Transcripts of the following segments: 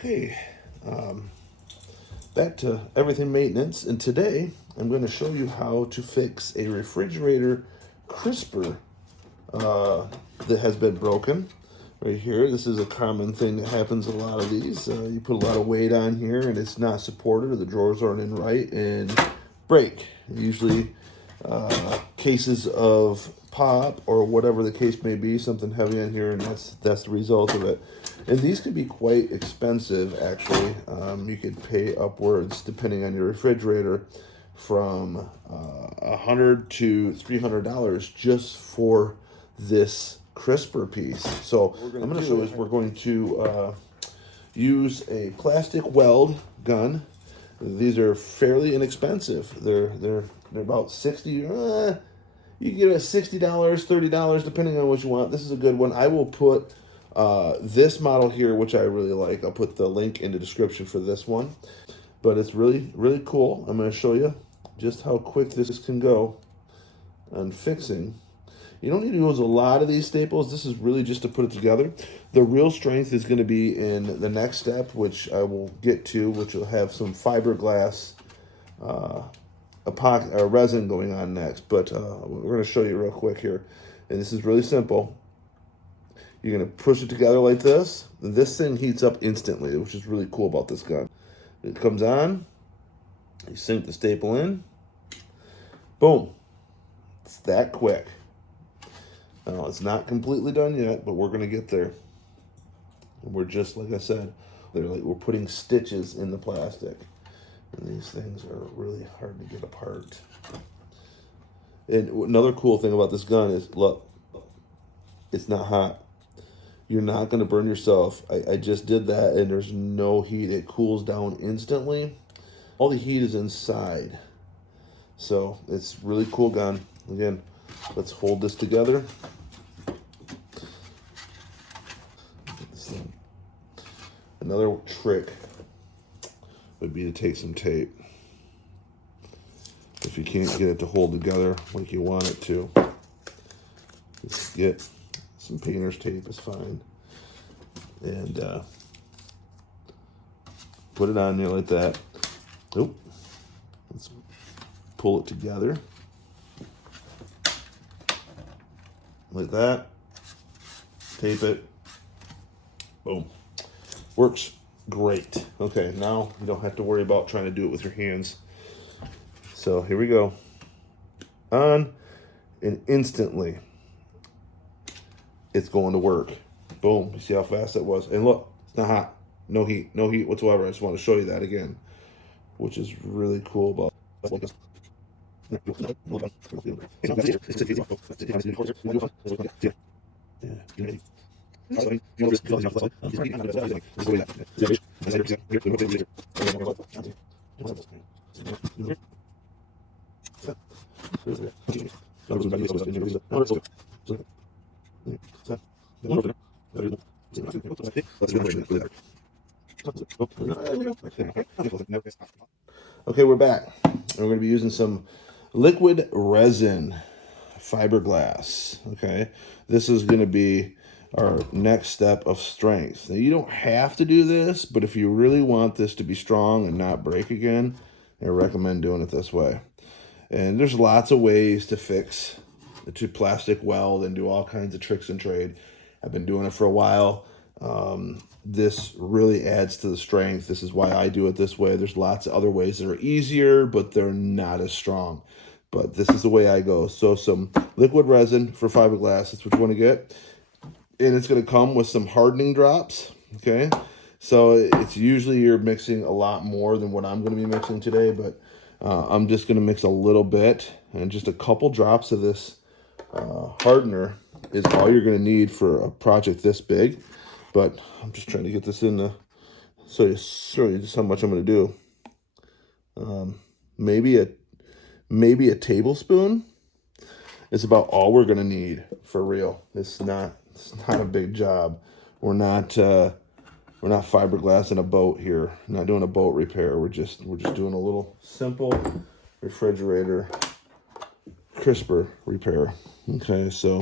Okay, back to everything maintenance, and today I'm going to show you how to fix a refrigerator crisper that has been broken. Right here, this is a common thing that happens a lot of these. You put a lot of weight on here and it's not supported, or the drawers aren't in right, and break. Usually cases of pop or whatever the case may be, something heavy on here, and that's the result of it. And these could be quite expensive, actually. You could pay upwards, depending on your refrigerator, from $100 to $300 just for this crisper piece. So what I'm going to show is we're going to use a plastic weld gun. These are fairly inexpensive. They're about 60. You can get it at $60, $30, depending on what you want. This is a good one. I will put this model here, which I really like. I'll put the link in the description for this one. But it's really, really cool. I'm going to show you just how quick this can go on fixing. You don't need to use a lot of these staples. This is really just to put it together. The real strength is going to be in the next step, which I will get to, which will have some fiberglass resin going on next. But we're going to show you real quick here. And this is really simple. You're going to push it together like this. This thing heats up instantly, which is really cool about this gun. It comes on. You sink the staple in. Boom. It's that quick. Now, it's not completely done yet, but we're going to get there. And we're just, like I said, we're putting stitches in the plastic. And these things are really hard to get apart. And another cool thing about this gun is, look, it's not hot. You're not going to burn yourself. I just did that, and there's no heat. It cools down instantly. All the heat is inside. So it's really cool gun. Again, let's hold this together. Another trick would be to take some tape. If you can't get it to hold together like you want it to, just get some painter's tape is fine. And put it on there like that. Oop. Let's pull it together. Like that. Tape it. Boom. Works great. Okay, now you don't have to worry about trying to do it with your hands. So here we go. On, and instantly it's going to work. Boom. You see how fast that was? And look, it's not hot. No heat. No heat whatsoever. I just want to show you that again, which is really cool about this. Okay, we're back. We're going to be using some liquid resin, fiberglass. Okay, this is going to be our next step of strength. Now, you don't have to do this, but if you really want this to be strong and not break again, I recommend doing it this way. And there's lots of ways to fix the plastic weld and do all kinds of tricks and trade. I've been doing it for a while. This really adds to the strength. This is why I do it this way. There's lots of other ways that are easier, but they're not as strong. But this is the way I go. So some liquid resin for fiberglass. That's what you want to get. And it's going to come with some hardening drops. Okay. So it's usually you're mixing a lot more than what I'm going to be mixing today, but I'm just going to mix a little bit, and just a couple drops of this hardener is all you're going to need for a project this big. But I'm just trying to get this in the, so show you just how much I'm going to do. Maybe a tablespoon is about all we're going to need for real. It's not a big job. We're not fiberglassing a boat here. We're not doing a boat repair. We're just doing a little simple refrigerator crisper repair. Okay, so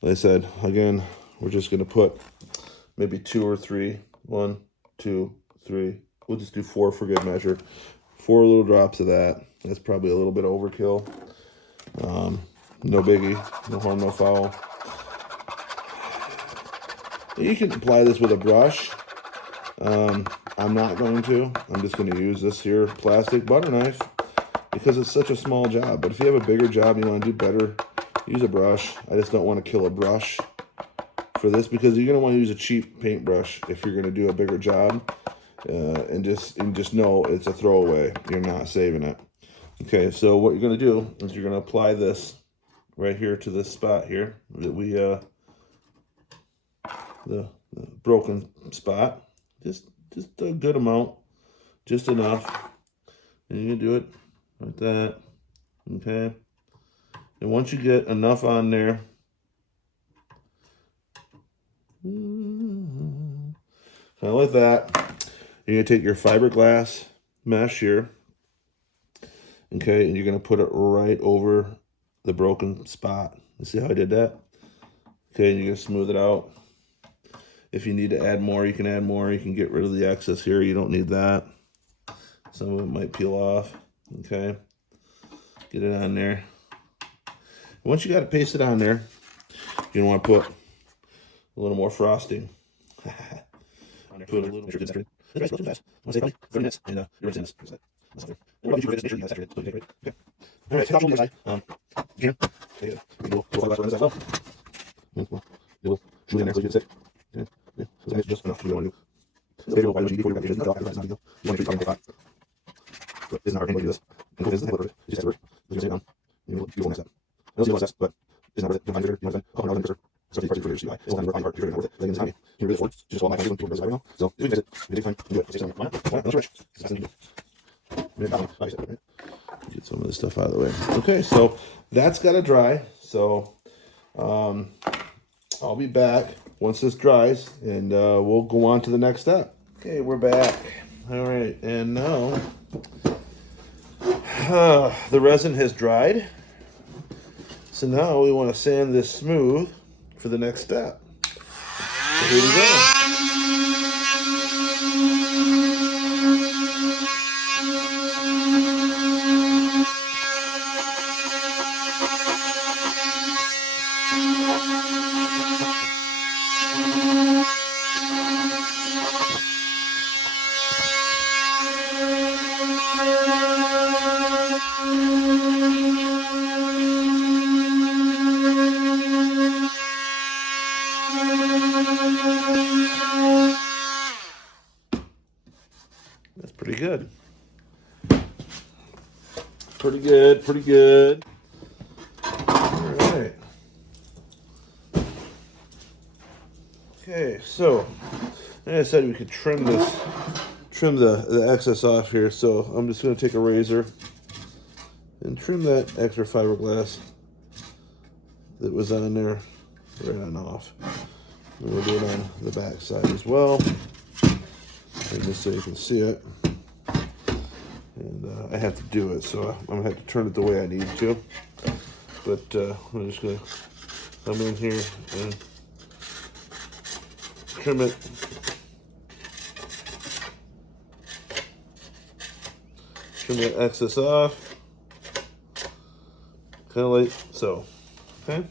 like I said, again, we're just going to put maybe 2 or 3, 1, 2, 3. We'll just do 4 for good measure. 4 little drops of that. That's probably a little bit overkill. No biggie, no harm, no foul. You can apply this with a brush. I'm not going to. I'm just going to use this here plastic butter knife because it's such a small job. But if you have a bigger job and you want to do better, use a brush. I just don't want to kill a brush for this because you're going to want to use a cheap paintbrush if you're going to do a bigger job. And just know it's a throwaway. You're not saving it. Okay, so what you're going to do is you're going to apply this right here to this spot here that we the broken spot. Just a good amount, just enough, and you can do it like that. Okay, and once you get enough on there, kind of like that, you're gonna take your fiberglass mesh here. Okay, and you're gonna put it right over the broken spot. You see how I did that? Okay, and you're gonna smooth it out. If you need to add more, you can add more. You can get rid of the excess here. You don't need that. Some of it might peel off. Okay, get it on there. Once you got it pasted on there, you're gonna want to put a little more frosting. Put a little. This rice goes too fast. I want to say probably 30 minutes, and you're rinsing this. Make sure you have saturated. Okay, okay. All right, top on the other side. Here, okay, a little fiberglass around this as well. You'll shoot in there so you get sick. Okay, yeah. So it's just enough. You don't want to do. So maybe a little vitamin G before you cut it off. It's not a big deal. You want to treat it hot. But it's not hard. Anybody do this. And this is the head of it. You just have to work. You can say it down. You will next step. I don't see a lot of steps, but it's not worth it. You want to spend a couple $100 in especially parts of your CI. It's not worth it. You're not worth it. Like in this time, you really afford to just follow my ideas and do it right now. So if you can it take time to do it. Take some time. Why not? That's rich. It's the best thing to do. Get some of this stuff out of the way. Okay, so that's got to dry. So I'll be back once this dries, and we'll go on to the next step. Okay, we're back. All right, and now the resin has dried. So now we want to sand this smooth for the next step. So here we go. That's pretty good. Pretty good, pretty good. All right. Okay, so like I said, we could trim the excess off here. So I'm just going to take a razor and trim that extra fiberglass that was on there right on off. And we'll do it on the back side as well, and just so you can see it. And I have to do it, so I'm gonna have to turn it the way I need to. But I'm just gonna come in here and trim it. Trim that excess off, kind of like so. Okay.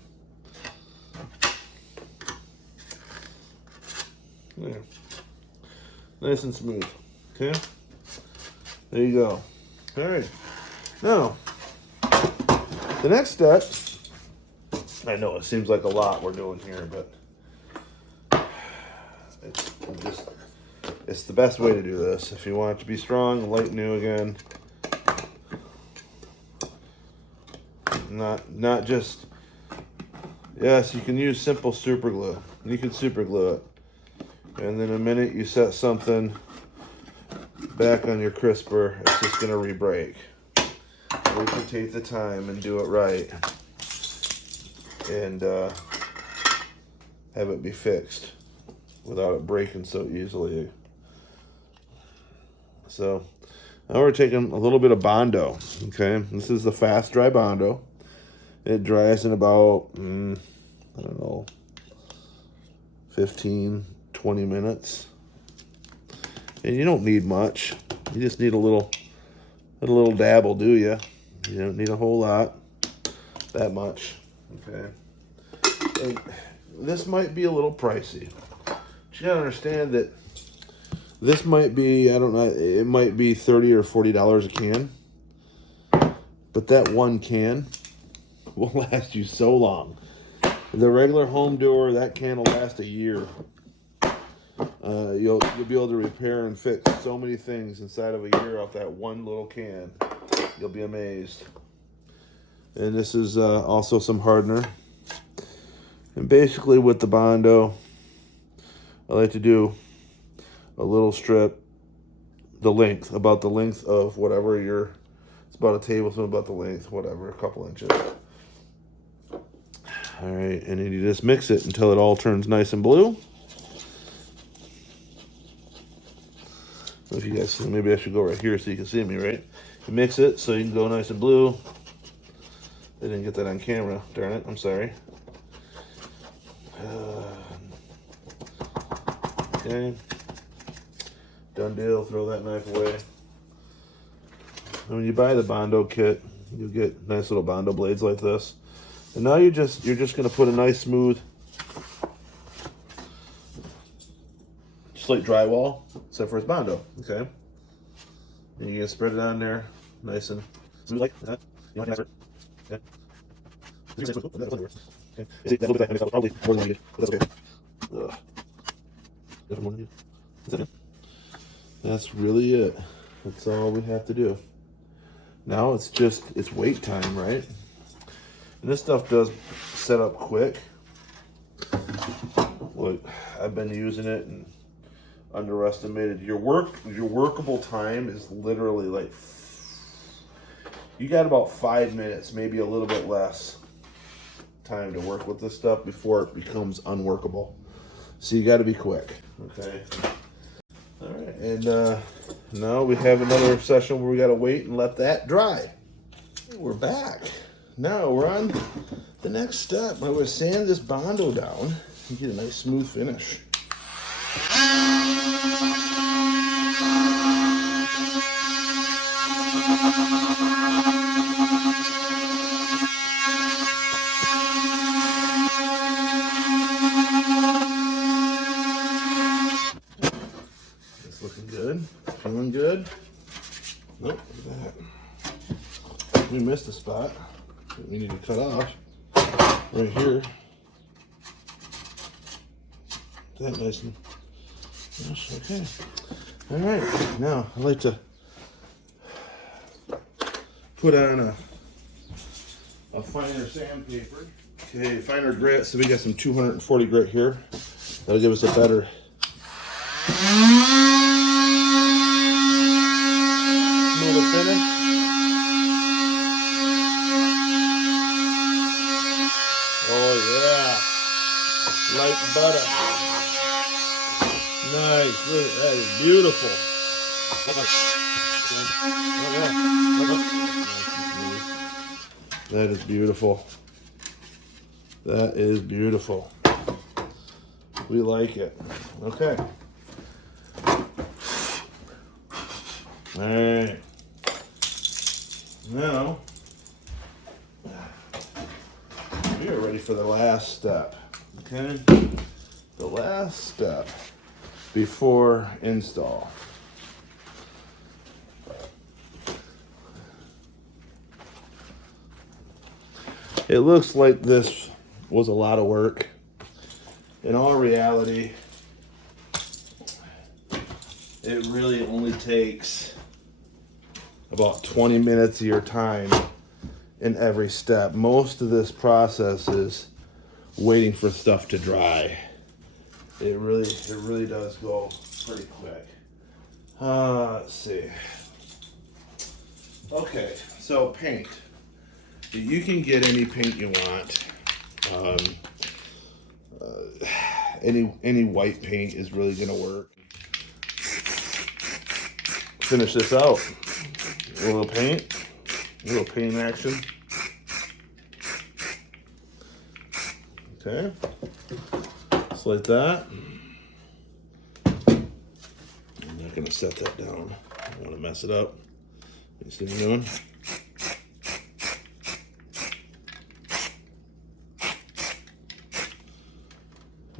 There. Nice and smooth. Okay. There you go. All right. Now, the next step, I know it seems like a lot we're doing here, but it's the best way to do this. If you want it to be strong, light new again. Not just, yes, you can use simple super glue. You can super glue it. And then the minute you set something back on your crisper, it's just gonna re-break. We can take the time and do it right and have it be fixed without it breaking so easily. So now we're taking a little bit of Bondo. Okay, this is the fast dry Bondo. It dries in about I don't know, 15-20 minutes. And you don't need much. You just need a little dab will do you. You don't need a whole lot. That much. Okay. And this might be a little pricey. But you gotta understand that this might be, I don't know, it might be $30 or $40 a can. But that one can will last you so long. The regular home door, that can will last a year. You'll be able to repair and fix so many things inside of a year off that one little can. You'll be amazed. And this is also some hardener. And basically with the Bondo, I like to do a little strip, about the length of whatever it's about a tablespoon, about the length, whatever, a couple inches. All right, and then you just mix it until it all turns nice and blue. If you guys see, maybe I should go right here so you can see me, right? You mix it so you can go nice and blue. I didn't get that on camera, darn it, I'm sorry. Okay, done deal, throw that knife away. And when you buy the Bondo kit, you get nice little Bondo blades like this. And now you're just gonna put a nice smooth, just like drywall, except for it's Bondo, okay? And you're gonna spread it on there, nice and smooth like that. You want to okay? Okay. See, that little bit that probably more than needed, but that's okay. Is that it? That's really it. That's all we have to do. Now it's wait time, right? And this stuff does set up quick. Look, I've been using it and underestimated. Your workable time is literally like, you got about 5 minutes, maybe a little bit less time to work with this stuff before it becomes unworkable. So you got to be quick, okay? All right, and now we have another session where we got to wait and let that dry. We're back. Now we're on the next step. I'm going to sand this Bondo down and get a nice smooth finish. It's looking good. Feeling good. Nope, look at that. We missed a spot that we need to cut off right here. That nice and yes, okay. All right, now I like to put on a finer sandpaper. Okay, finer grit. So we got some 240 grit here. That'll give us a better smoother finish. Oh yeah, like butter. Nice, look, that is beautiful. That is beautiful. That is beautiful. We like it. Okay. All right. Now, we are ready for the last step. Okay? The last step before install. It looks like this was a lot of work. In all reality, it really only takes about 20 minutes of your time in every step. Most of this process is waiting for stuff to dry. It really does go pretty quick. Let's see. Okay, so paint. You can get any paint you want. Any white paint is really gonna work. Finish this out. A little paint action. Okay, just like that. And then not gonna set that down. I don't want to mess it up. You see what I'm doing?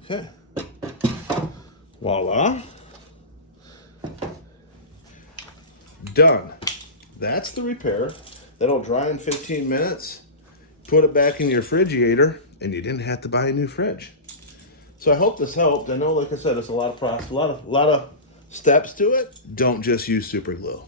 Okay. Voila. Done. That's the repair. That'll dry in 15 minutes. Put it back in your refrigerator, and you didn't have to buy a new fridge. So I hope this helped. I know, like I said, it's a lot of process, a lot of steps to it. Don't just use super glue.